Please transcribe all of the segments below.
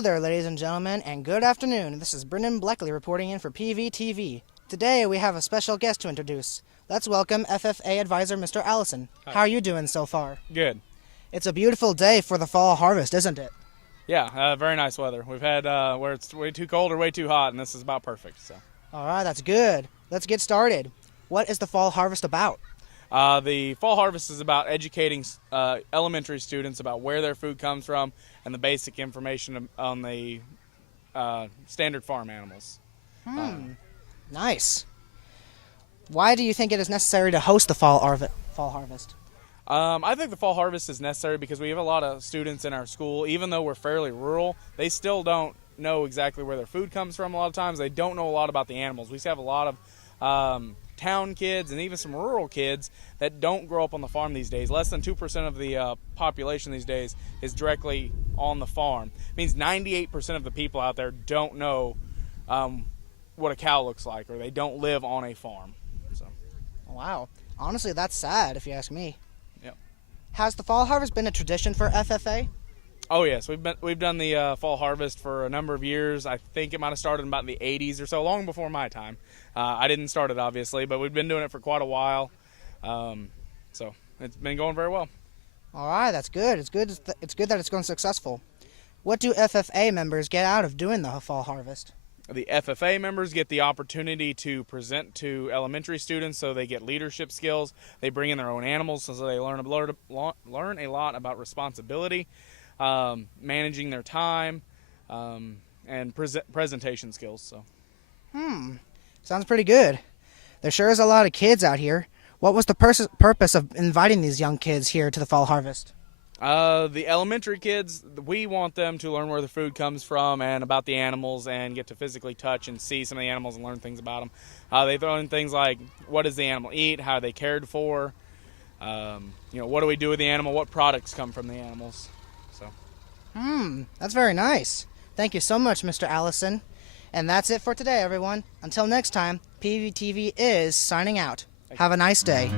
Hello there, ladies and gentlemen, and good afternoon. This is Brendan Bleckley reporting in for PVTV. Today we have a special guest to introduce. Let's welcome FFA advisor Mr. Allison. Hi. How are you doing so far? Good. It's a beautiful day for the fall harvest, isn't it? Yeah, very nice weather. We've had where it's way too cold or way too hot, and this is about perfect. So, All right, that's good. Let's get started. What is the fall harvest about? the fall harvest is about educating elementary students about where their food comes from and the basic information on the standard farm animals. Nice. Why do you think it is necessary to host the fall harvest? I think the fall harvest is necessary because we have a lot of students in our school. Even though we're fairly rural, they still don't know exactly where their food comes from. A lot of times they don't know a lot about the animals. We have a lot of town kids and even some rural kids that don't grow up on the farm these days. Less than 2% of the population these days is directly on the farm. It means 98% of the people out there don't know what a cow looks like, or they don't live on a farm. So, Wow. Honestly, that's sad if you ask me. yep. Has the fall harvest been a tradition for FFA? Oh yes, we've done the fall harvest for a number of years. I think it might have started about in the 80s or so, long before my time. I didn't start it obviously, but we've been doing it for quite a while. So it's been going very well. All right, that's good. It's good that it's going successful. What do FFA members get out of doing the fall harvest? The FFA members get the opportunity to present to elementary students, so they get leadership skills. They bring in their own animals, so they learn a lot about responsibility, managing their time, and presentation skills. So, Sounds pretty good. There sure is a lot of kids out here. What was the purpose of inviting these young kids here to the fall harvest? the elementary kids, we want them to learn where the food comes from and about the animals, and get to physically touch and see some of the animals and learn things about them. They throw in things like, what does the animal eat, how are they cared for, what do we do with the animal, what products come from the animals. So, That's very nice. Thank you so much, Mr. Allison. And that's it for today, everyone. Until next time, PVTV is signing out. Have a nice day.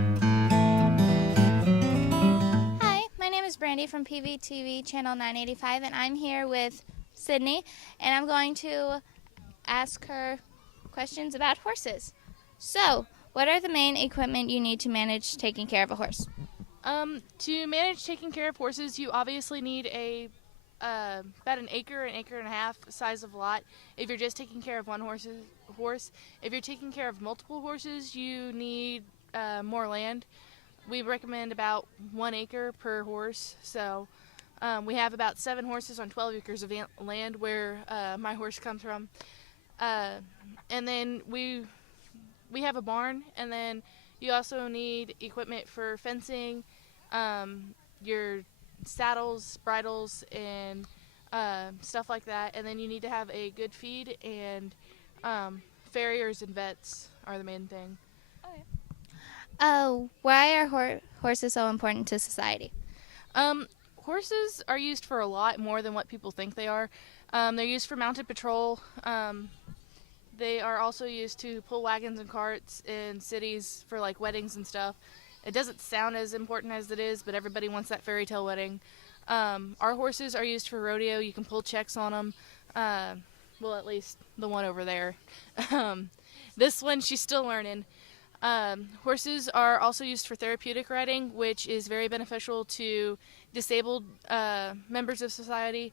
Hi, my name is Brandy from PVTV Channel 985, and I'm here with Sydney, and I'm going to ask her questions about horses. So, what are the main equipment you need to manage taking care of a horse? To manage taking care of horses, you obviously need about an acre and a half size of lot. If you're just taking care of one horse. If you're taking care of multiple horses, you need more land. We recommend about 1 acre per horse. So we have about 7 horses on 12 acres of land where my horse comes from. And then we have a barn, and then you also need equipment for fencing, your saddles, bridles, and stuff like that. And then you need to have a good feed, and farriers and vets are the main thing. Why are horses so important to society? Horses are used for a lot more than what people think they are. They're used for mounted patrol. They are also used to pull wagons and carts in cities for like weddings and stuff. It doesn't sound as important as it is, but everybody wants that fairy tale wedding. Our horses are used for rodeo. You can pull checks on them. Well, at least the one over there. This one, she's still learning. Horses are also used for therapeutic riding, which is very beneficial to disabled members of society.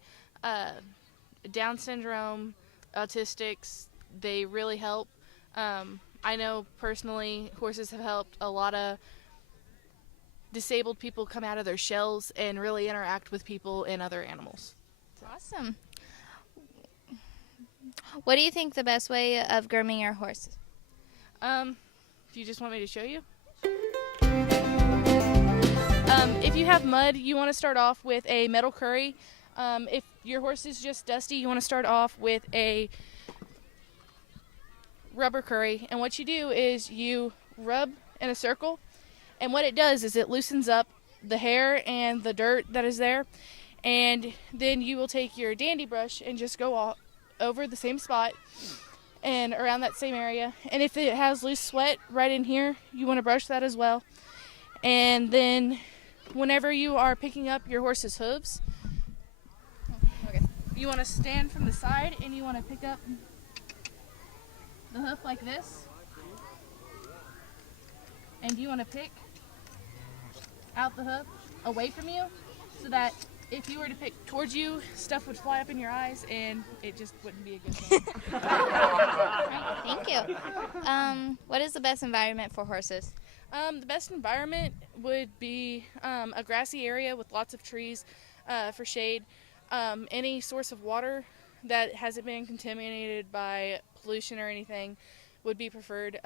Down syndrome, autistics, they really help. I know personally horses have helped a lot of disabled people come out of their shells and really interact with people and other animals. Awesome. What do you think the best way of grooming your horse? If you just want me to show you. If you have mud, you want to start off with a metal curry. If your horse is just dusty, you want to start off with a rubber curry. And what you do is you rub in a circle, and what it does is it loosens up the hair and the dirt that is there. And then you will take your dandy brush and just go over the same spot and around that same area. And if it has loose sweat right in here, you want to brush that as well. And then whenever you are picking up your horse's hooves, You want to stand from the side and you want to pick up the hoof like this. And you want to pick out the hoof away from you so that if you were to pick towards you, stuff would fly up in your eyes and it just wouldn't be a good thing. Right, thank you. What is the best environment for horses? The best environment would be a grassy area with lots of trees for shade. Any source of water that hasn't been contaminated by pollution or anything would be preferred.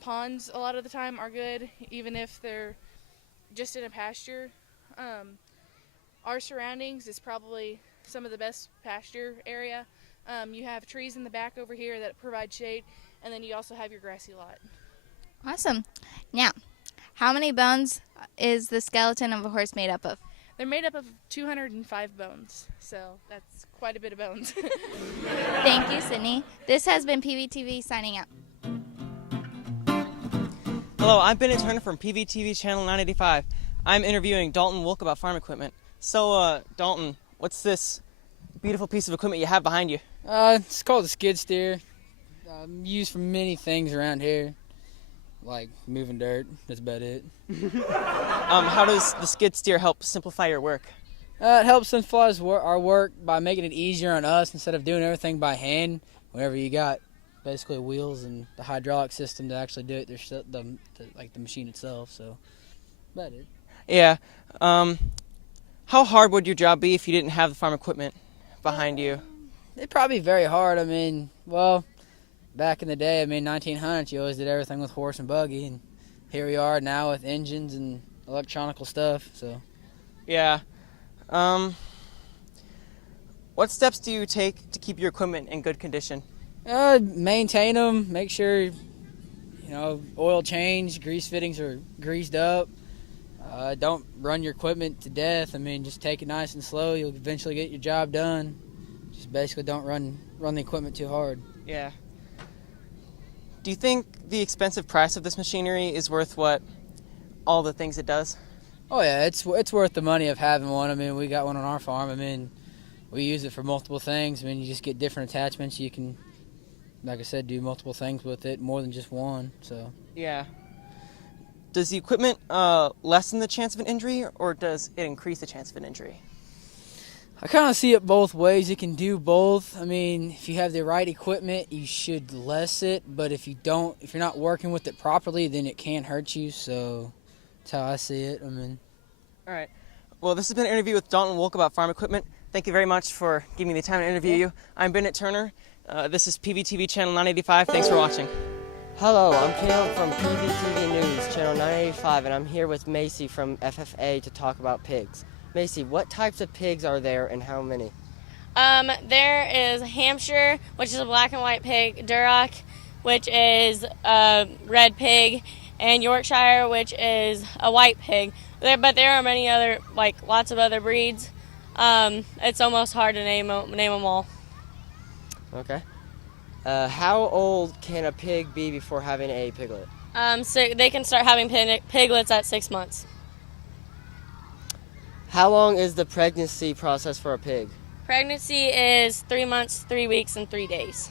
Ponds a lot of the time are good, even if they're just in a pasture. Our surroundings is probably some of the best pasture area. You have trees in the back over here that provide shade, and then you also have your grassy lot. Awesome. Now, how many bones is the skeleton of a horse made up of? They're made up of 205 bones, so that's quite a bit of bones. Thank you, Sydney. This has been PVTV signing out. Hello, I'm Bennett Turner from PVTV Channel 985. I'm interviewing Dalton Wilk about farm equipment. So, Dalton, what's this beautiful piece of equipment you have behind you? It's called a skid steer. Used for many things around here, like moving dirt. That's about it. How does the skid steer help simplify your work? It helps simplify our work by making it easier on us instead of doing everything by hand. Whenever you got basically wheels and the hydraulic system to actually do it, there's the machine itself. So, about it. Yeah. How hard would your job be if you didn't have the farm equipment behind you? It'd probably be very hard. I mean, well, back in the day, 1900s, you always did everything with horse and buggy, and here we are now with engines and electronical stuff. So, yeah. What steps do you take to keep your equipment in good condition? Maintain them. Make sure, oil change, grease fittings are greased up. Don't run your equipment to death. Just take it nice and slow. You'll eventually get your job done. Just basically don't run the equipment too hard. Yeah. Do you think the expensive price of this machinery is worth all the things it does? Oh yeah, it's worth the money of having one. We got one on our farm. We use it for multiple things. You just get different attachments. You can, like I said, do multiple things with it, more than just one. So. Yeah. Does the equipment lessen the chance of an injury, or does it increase the chance of an injury? I kind of see it both ways. It can do both. If you have the right equipment, you should lessen it. But if you're not working with it properly, then it can hurt you. So that's how I see it. All right. Well, this has been an interview with Dalton Wilk about farm equipment. Thank you very much for giving me the time to interview you. I'm Bennett Turner. This is PVTV Channel 985. Thanks for watching. Hello, I'm Caleb from PVTV News, Channel 985, and I'm here with Macy from FFA to talk about pigs. Macy, what types of pigs are there and how many? There is Hampshire, which is a black and white pig, Duroc, which is a red pig, and Yorkshire, which is a white pig. But there are many other, lots of other breeds. It's almost hard to name them all. Okay. How old can a pig be before having a piglet? So they can start having piglets at 6 months. How long is the pregnancy process for a pig? Pregnancy is 3 months, 3 weeks, and 3 days.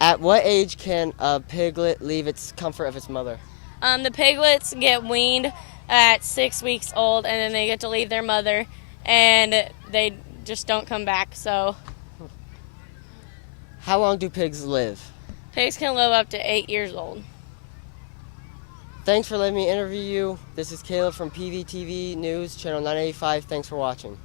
At what age can a piglet leave its comfort of its mother? The piglets get weaned at 6 weeks old, and then they get to leave their mother, and they just don't come back. So, how long do pigs live? Pigs can live up to 8 years old. Thanks for letting me interview you. This is Caleb from PVTV News, Channel 985. Thanks for watching.